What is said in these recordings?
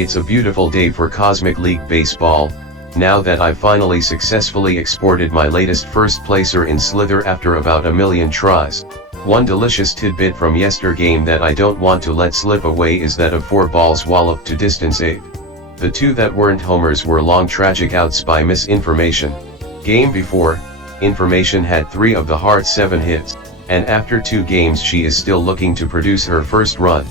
It's a beautiful day for Cosmic League Baseball, now that I've finally successfully exported my latest first placer in Slither after about a million tries. One delicious tidbit from yester game that I don't want to let slip away is that of 4 balls walloped to distance 8. The 2 that weren't homers were long tragic outs by misinformation. Game before, Information had 3 of the hard 7 hits, and after 2 games she is still looking to produce her first run.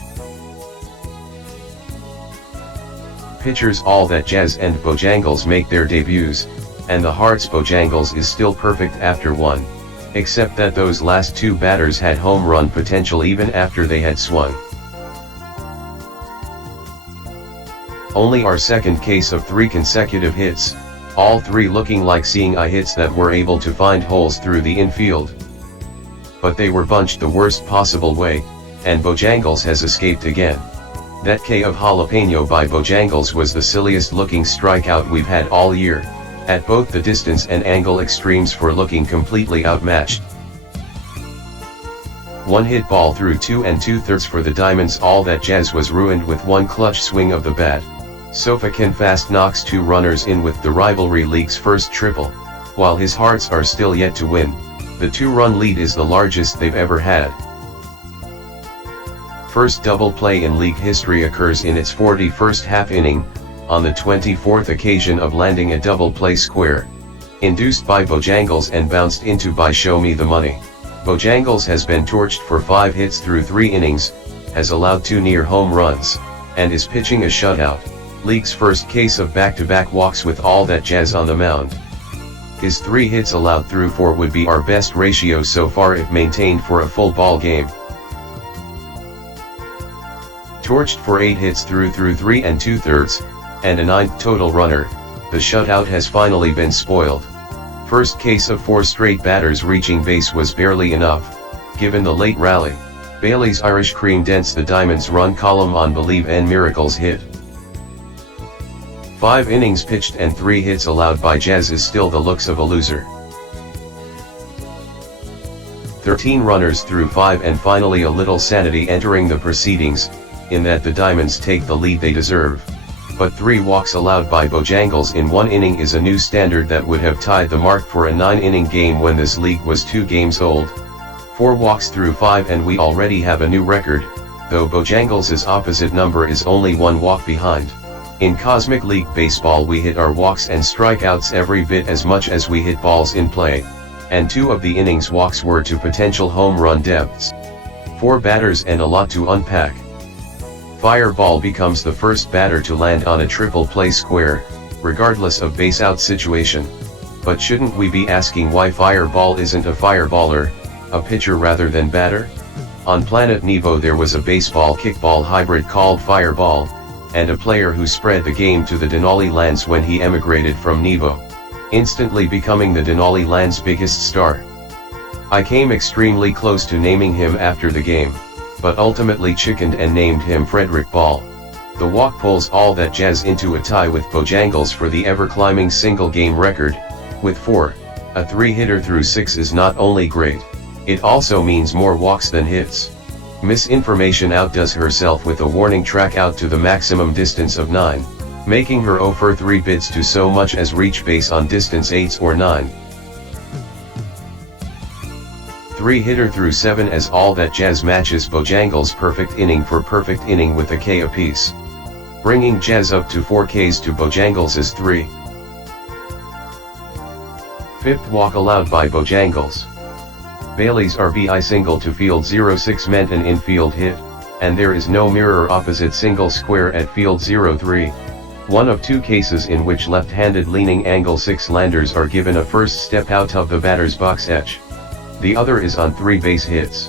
Pitchers All That Jazz and Bojangles make their debuts, and the Hearts Bojangles is still perfect after 1. Except that those last 2 batters had home run potential even after they had swung. Only our second case of 3 consecutive hits, all 3 looking like seeing eye hits that were able to find holes through the infield. But they were bunched the worst possible way, and Bojangles has escaped again. That K of jalapeno by Bojangles was the silliest looking strikeout we've had all year, at both the distance and angle extremes for looking completely outmatched. 1 hit ball through 2 2/3 for the Diamonds. All That Jazz was ruined with 1 clutch swing of the bat. Sofakin fast knocks 2 runners in with the Rivalry League's first triple, while his Hearts are still yet to win. The 2-run lead is the largest they've ever had. First double play in league history occurs in its 41st half inning, on the 24th occasion of landing a double play square. Induced by Bojangles and bounced into by Show Me the Money. Bojangles has been torched for 5 hits through 3 innings, has allowed 2 near home runs, and is pitching a shutout. League's first case of back-to-back walks with All That Jazz on the mound. His 3 hits allowed through 4 would be our best ratio so far if maintained for a full ball game. Torched for 8 hits through 3 2/3, and a 9th total runner, the shutout has finally been spoiled. First case of 4 straight batters reaching base was barely enough, given the late rally. Bailey's Irish Cream dents the Diamonds' run column on Believe and Miracles hit. 5 innings pitched and 3 hits allowed by Jazz is still the looks of a loser. 13 runners through 5 and finally a little sanity entering the proceedings, in that the Diamonds take the lead they deserve. But 3 walks allowed by Bojangles in 1 inning is a new standard that would have tied the mark for a 9-inning game when this league was 2 games old. 4 walks through 5 and we already have a new record, though Bojangles' opposite number is only 1 walk behind. In Cosmic League Baseball we hit our walks and strikeouts every bit as much as we hit balls in play, and 2 of the innings' walks were to potential home run depths. 4 batters and a lot to unpack. Fireball becomes the first batter to land on a triple play square, regardless of base out situation. But shouldn't we be asking why Fireball isn't a fireballer, a pitcher rather than batter? On Planet Nevo there was a baseball-kickball hybrid called Fireball, and a player who spread the game to the Denali lands when he emigrated from Nevo, instantly becoming the Denali land's biggest star. I came extremely close to naming him after the game, but ultimately chickened and named him Frederick Ball. The walk pulls All That Jazz into a tie with Bojangles for the ever-climbing single-game record, with 4. A 3-hitter through 6 is not only great, it also means more walks than hits. Misinformation outdoes herself with a warning track out to the maximum distance of 9, making her 0 for 3 bids to so much as reach base on distance 8s or 9. 3-hitter through 7 as All That Jazz matches Bojangles' perfect inning for perfect inning with a K apiece, bringing Jazz up to 4 Ks to Bojangles' 3. 5th walk allowed by Bojangles. Bailey's RBI single to field 06 meant an infield hit, and there is no mirror opposite single square at field 03. One of 2 cases in which left-handed leaning angle 6 landers are given a first step out of the batter's box edge. The other is on 3 base hits.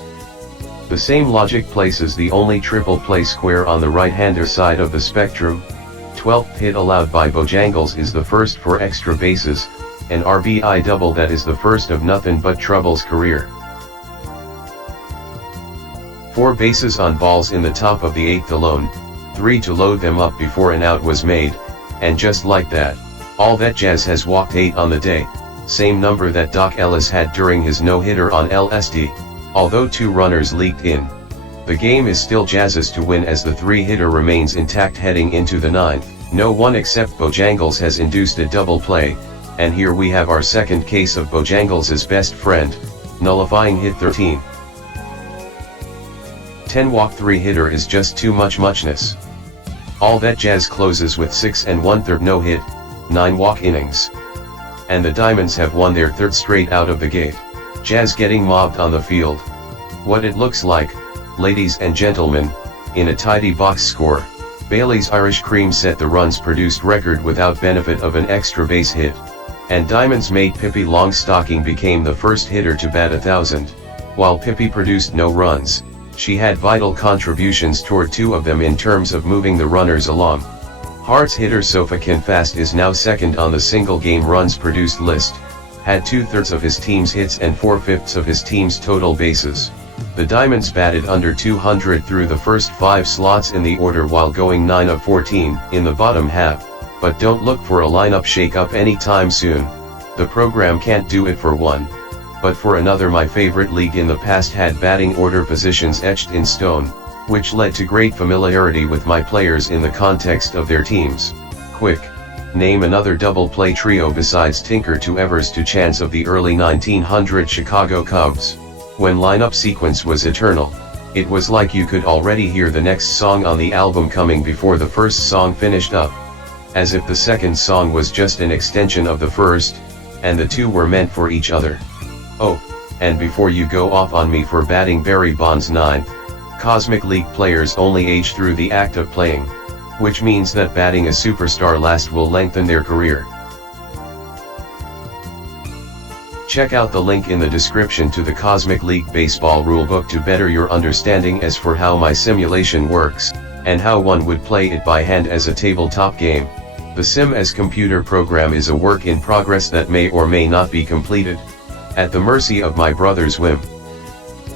The same logic places the only triple play square on the right-hander side of the spectrum. 12th hit allowed by Bojangles is the first for extra bases, an RBI double that is the first of nothing but trouble's career. 4 bases on balls in the top of the 8th alone, 3 to load them up before an out was made, and just like that, All That Jazz has walked 8 on the day, same number that Doc Ellis had during his no-hitter on LSD, although 2 runners leaked in. The game is still Jazz's to win as the 3-hitter remains intact heading into the 9th. No one except Bojangles has induced a double play, and here we have our second case of Bojangles' best friend, nullifying hit 13. 10 walk 3-hitter is just too muchness. All that Jazz closes with 6 1/3 no hit, 9 walk innings. And the Diamonds have won their 3rd straight out of the gate. Jazz getting mobbed on the field. What it looks like, ladies and gentlemen, in a tidy box score, Bailey's Irish Cream set the runs produced record without benefit of an extra base hit, and Diamonds mate Pippi Longstocking became the first hitter to bat 1,000. While Pippi produced no runs, she had vital contributions toward 2 of them in terms of moving the runners along. Hearts hitter Sofa Canfast is now second on the single game runs produced list, had 2/3 of his team's hits and 4/5 of his team's total bases. The Diamonds batted under 200 through the first 5 slots in the order while going 9 of 14 in the bottom half, but don't look for a lineup shake-up anytime soon. The program can't do it for one, but for another. My favorite league in the past had batting order positions etched in stone, which led to great familiarity with my players in the context of their teams. Quick, name another double play trio besides Tinker to Evers to Chance of the early 1900 Chicago Cubs. When lineup sequence was eternal, it was like you could already hear the next song on the album coming before the first song finished up. As if the second song was just an extension of the first, and the two were meant for each other. Oh, and before you go off on me for batting Barry Bonds 9th, Cosmic League players only age through the act of playing, which means that batting a superstar last will lengthen their career. Check out the link in the description to the Cosmic League Baseball Rulebook to better your understanding as for how my simulation works, and how one would play it by hand as a tabletop game. The Sim as computer program is a work in progress that may or may not be completed, at the mercy of my brother's whim.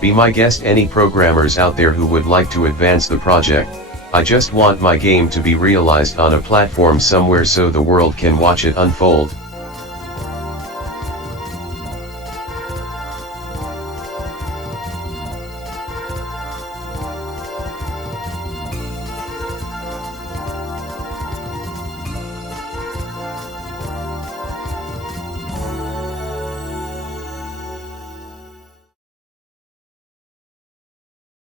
Be my guest, any programmers out there who would like to advance the project. I just want my game to be realized on a platform somewhere so the world can watch it unfold.